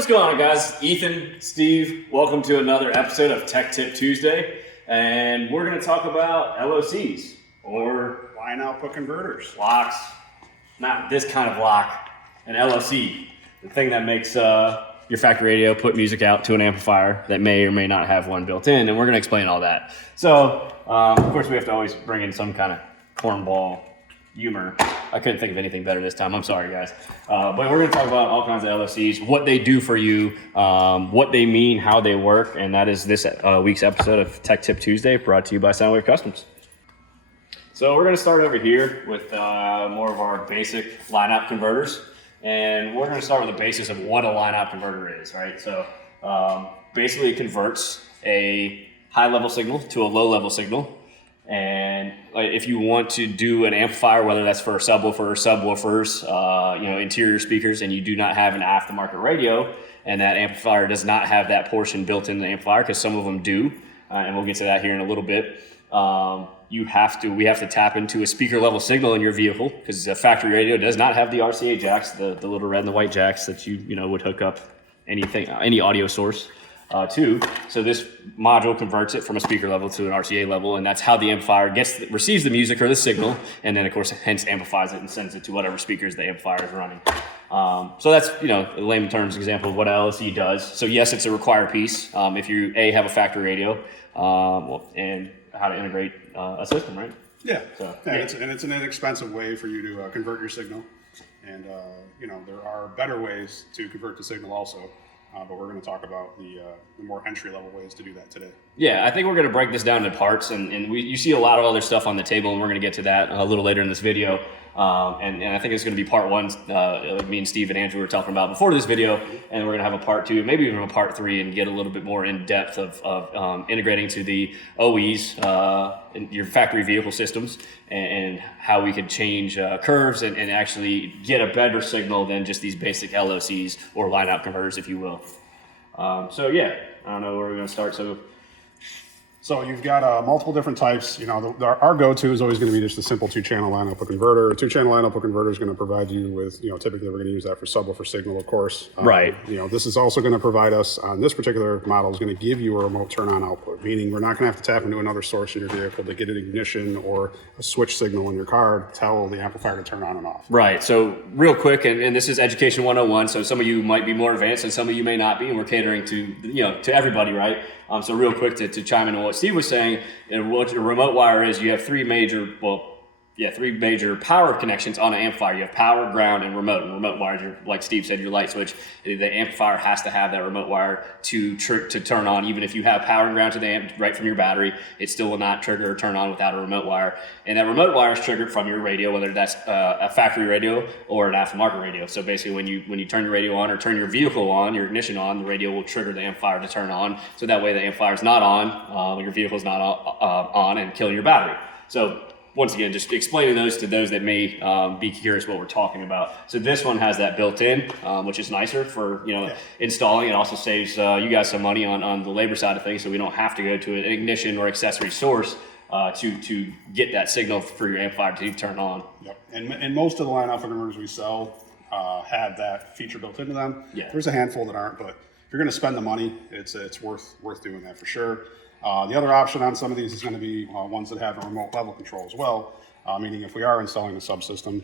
What's going on, guys? Ethan, Steve, welcome to another episode of Tech Tip Tuesday, and we're going to talk about L.O.Cs, or line output converters. locks. Not this kind of lock, an L.O.C, the thing that makes your factory radio put music out to an amplifier that may or may not have one built in, and we're going to explain all that. So, of course, we have to always bring in some kind of cornball humor. I couldn't think of anything better this time. I'm sorry, guys. But we're going to talk about all kinds of L.O.Cs, what they do for you, what they mean, how they work, and that is this week's episode of Tech Tip Tuesday, brought to you by Soundwave Customs. So we're going to start over here with more of our basic line-out converters, and we're going to start with the basis of what a line-out converter is, right? So basically it converts a high-level signal to a low-level signal. And if you want to do an amplifier, whether that's for subwoofers, interior speakers, and you do not have an aftermarket radio, and that amplifier does not have that portion built in the amplifier, because some of them do, and we'll get to that here in a little bit. We have to tap into a speaker level signal in your vehicle, because a factory radio does not have the RCA jacks, the little red and the white jacks that you would hook up any audio source to. So this module converts it from a speaker level to an RCA level, and that's how the amplifier receives the music or the signal, and then of course hence amplifies it and sends it to whatever speakers the amplifier is running. So that's a layman terms example of what L.O.C does. So yes, it's a required piece if you have a factory radio, and how to integrate a system, right? Yeah. It's an inexpensive way for you to convert your signal, and there are better ways to convert the signal also. But we're going to talk about the more entry-level ways to do that today. Yeah, I think we're going to break this down into parts, and you see a lot of other stuff on the table, and we're going to get to that a little later in this video. And I think it's going to be part one. Me and Steve and Andrew were talking about before this video, and we're going to have a part two, maybe even a part three, and get a little bit more in depth of integrating to the OEs in your factory vehicle systems, and how we could change curves and actually get a better signal than just these basic L.O.Cs or line-out converters, if you will. So yeah, I don't know where we're going to start. So you've got multiple different types. Our go-to is always going to be just a simple two-channel line output converter. A two-channel line output converter is going to provide you with, typically we're going to use that for subwoofer signal, of course. Right. This is also going to provide us, on this particular model, is going to give you a remote turn-on output, meaning we're not going to have to tap into another source in your vehicle to get an ignition or a switch signal in your car to tell the amplifier to turn on and off. Right. So real quick, and this is Education 101, so some of you might be more advanced and some of you may not be, and we're catering to everybody, right? So real quick to chime in on what Steve was saying, and what a remote wire is, you have three major power connections on an amplifier. You have power, ground, and remote. And remote wires, like Steve said, your light switch. The amplifier has to have that remote wire to turn on. Even if you have power and ground to the amp right from your battery, it still will not trigger or turn on without a remote wire. And that remote wire is triggered from your radio, whether that's a factory radio or an aftermarket radio. So basically, when you turn your radio on or turn your vehicle on, your ignition on, the radio will trigger the amplifier to turn on. So that way, the amplifier is not on when your vehicle is not on and killing your battery. So once again, just explaining those to those that may be curious what we're talking about. So this one has that built in, which is nicer for installing. It also saves you guys some money on the labor side of things, so we don't have to go to an ignition or accessory source to get that signal for your amplifier to turn on. Yep. And most of the line output converters we sell have that feature built into them. Yeah. There's a handful that aren't, but if you're going to spend the money, it's worth doing that for sure. The other option on some of these is going to be ones that have a remote level control as well, meaning if we are installing a subsystem,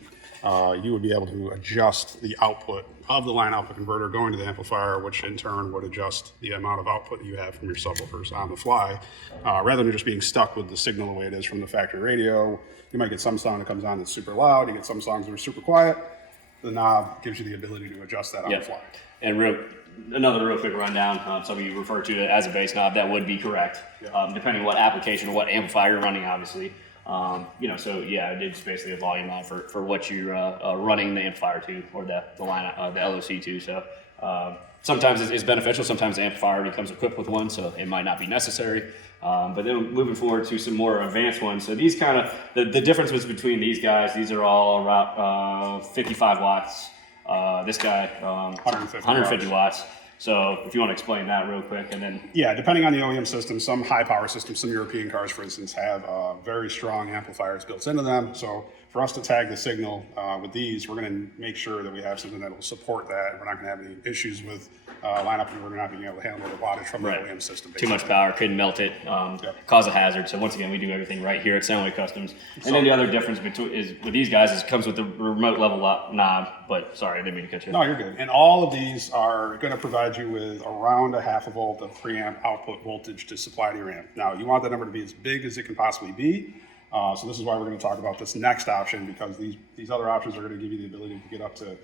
you would be able to adjust the output of the line output converter going to the amplifier, which in turn would adjust the amount of output you have from your subwoofers on the fly, rather than just being stuck with the signal the way it is from the factory radio. You might get some sound that comes on that's super loud, you get some songs that are super quiet. The knob gives you the ability to adjust that on the fly. And another real quick rundown, some of you refer to it as a bass knob. That would be correct, depending on what application or what amplifier you're running, obviously. It's basically a volume knob for what you're running the amplifier to, or the L.O.C to. So sometimes it's beneficial, sometimes the amplifier already comes equipped with one, so it might not be necessary. But then moving forward to some more advanced ones. So these kind of, the differences between these guys, these are all around 55 watts. This guy, 150 watts. So if you want to explain that real quick, and then... Yeah, depending on the OEM system, some high power systems, some European cars, for instance, have very strong amplifiers built into them. So for us to tag the signal with these, we're going to make sure that we have something that will support that. We're not going to have any issues with lineup, and we're not being able to handle the wattage from the OEM system. Too much power, couldn't melt it, cause a hazard. So once again, we do everything right here at Soundwave Customs. And then the other difference between is with these guys is it comes with the remote level knob. But sorry, I didn't mean to cut you. No, you're good. And all of these are going to provide you with around a 0.5 volt of preamp output voltage to supply to your amp. Now, you want that number to be as big as it can possibly be. So this is why we're going to talk about this next option, because these other options are going to give you the ability to get up to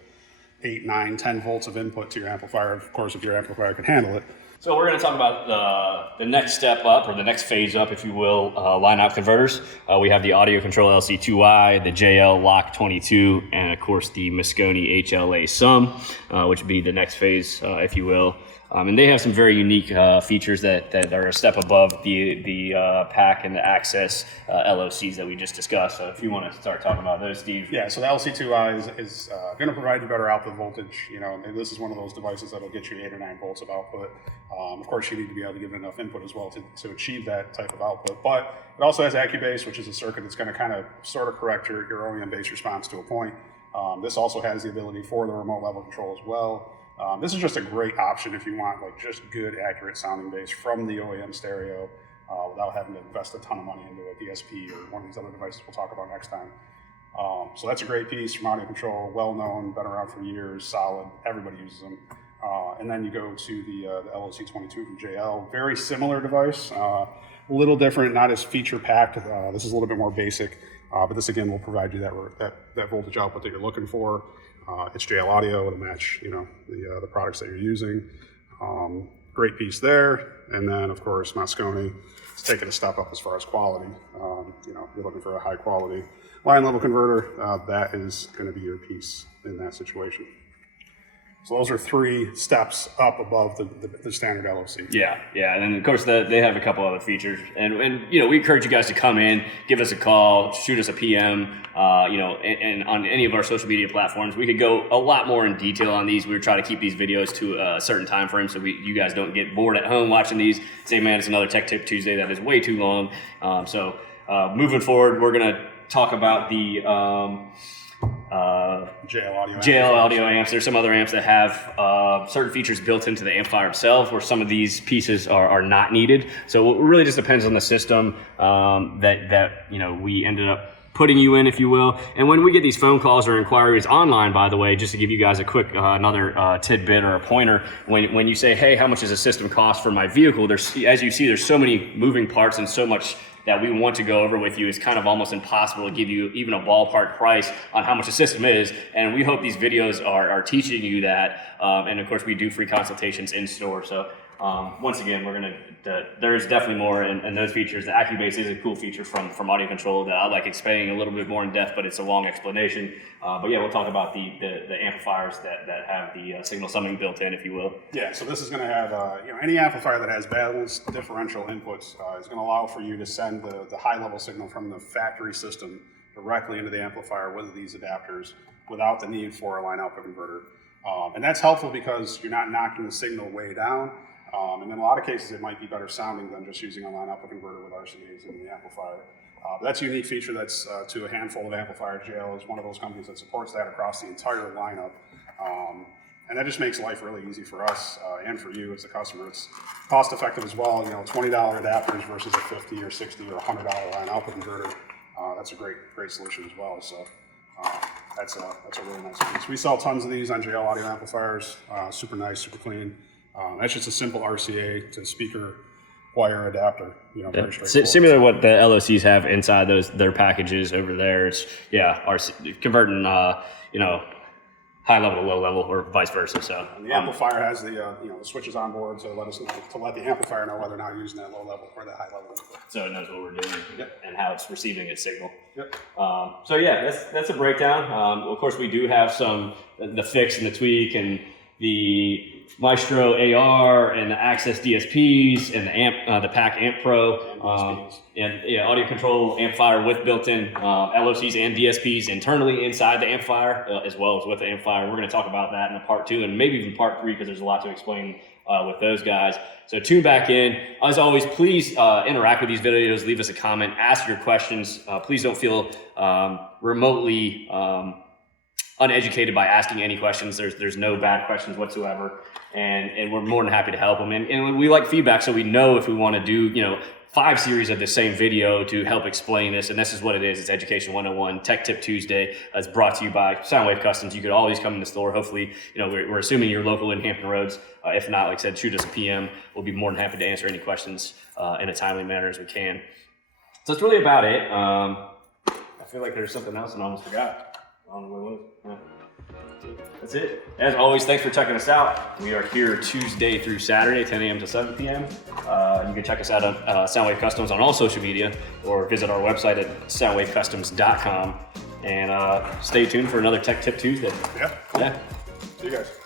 8, 9, 10 volts of input to your amplifier, of course, if your amplifier can handle it. So we're going to talk about the next step up, or the next phase up, if you will, line-out converters. We have the Audio Control LC2i, the JL Lock 22, and of course the Mosconi HLA Sum, which would be the next phase, if you will. And they have some very unique features that are a step above the pack and the access L.O.Cs that we just discussed. So if you want to start talking about those, Steve. Yeah, so the LC2i is going to provide you better output voltage. You know, and this is one of those devices that'll get you 8 or 9 volts of output. Of course, you need to be able to give it enough input as well to achieve that type of output. But it also has AccuBase, which is a circuit that's going to kind of sort of correct your OEM bass response to a point. This also has the ability for the remote level control as well. This is just a great option if you want like just good, accurate sounding bass from the OEM stereo without having to invest a ton of money into a DSP or one of these other devices we'll talk about next time. So that's a great piece from Audio Control, well known, been around for years, solid, everybody uses them. And then you go to the L.O.C 22 from JL, very similar device, a little different, not as feature packed. This is a little bit more basic, but this again will provide you that voltage output that you're looking for. It's JL audio to match, you know, the products that you're using. Great piece there. And then of course Mosconi is taking a step up as far as quality. You know, if you're looking for a high quality line level converter, that is going to be your piece in that situation. So those are 3 steps up above the standard L.O.C. Yeah, and then of course they have a couple other features, and you know, we encourage you guys to come in, give us a call, shoot us a PM, you know, and on any of our social media platforms. We could go a lot more in detail on these. We try to keep these videos to a certain time frame so you guys don't get bored at home watching these. Say, man, it's another Tech Tip Tuesday. That is way too long. So moving forward, we're gonna talk about the JL audio amps. There's some other amps that have certain features built into the amplifier itself, where some of these pieces are not needed. So it really just depends on the system that you know we ended up putting you in, if you will. And when we get these phone calls or inquiries online, by the way, just to give you guys a quick another tidbit or a pointer, when you say, hey, how much does a system cost for my vehicle? There's, as you see, there's so many moving parts and so much that we want to go over with you. It's kind of almost impossible to give you even a ballpark price on how much a system is. And we hope these videos are teaching you that. And of course, we do free consultations in store. So once again, there's definitely more in those features. The AccuBase is a cool feature from Audio Control that I like explaining a little bit more in depth, but it's a long explanation. But yeah, we'll talk about the amplifiers that have the signal summing built in, if you will. Yeah, so this is going to have, you know, any amplifier that has balanced differential inputs is going to allow for you to send the high level signal from the factory system directly into the amplifier with these adapters without the need for a line output converter. And that's helpful because you're not knocking the signal way down. And in a lot of cases, it might be better sounding than just using a line output converter with RCAs in the amplifier. That's a unique feature that's to a handful of amplifiers. JL is one of those companies that supports that across the entire lineup. And that just makes life really easy for us and for you as the customer. It's cost effective as well. You know, $20 adapters versus a $50 or $60 or $100 line output converter. That's a great solution as well. So that's a really nice piece. We sell tons of these on JL audio amplifiers. Super nice, super clean. That's just a simple RCA to speaker wire adapter. You know, very straightforward. Similar to what the L.O.Cs have inside their packages over there. It's converting you know, high level to low level, or vice versa. So and the amplifier has the you know, the switches on board to let the amplifier know whether or not you're using that low level or that high level. So it knows what we're doing. Yep. And how it's receiving its signal. Yep. So yeah, that's a breakdown. Of course, we do have the fix and the tweak and the Maestro AR and the Access DSPs and the PAC Amp Pro and Audio Control amplifier with built-in L.O.Cs and DSPs internally inside the amplifier as well as with the amplifier. We're going to talk about that in a part 2 and maybe even part 3 because there's a lot to explain with those guys. So tune back in. As always, please interact with these videos. Leave us a comment. Ask your questions. Please don't feel remotely uneducated by asking any questions. There's no bad questions whatsoever, and we're more than happy to help them. And we like feedback, so we know if we want to do 5 series of the same video to help explain this. And this is what it is. It's Education 101 Tech Tip Tuesday. It's brought to you by Soundwave Customs. You could always come in the store. Hopefully, we're assuming you're local in Hampton Roads. If not, like I said, shoot us a PM. We'll be more than happy to answer any questions in a timely manner as we can. So that's really about it. I feel like there's something else and I almost forgot. I don't know what it was. That's it. As always, thanks for checking us out. We are here Tuesday through Saturday, 10 a.m. to 7 p.m. You can check us out on Soundwave Customs on all social media or visit our website at soundwavecustoms.com. And stay tuned for another Tech Tip Tuesday. Yeah, cool. Yeah. See you guys.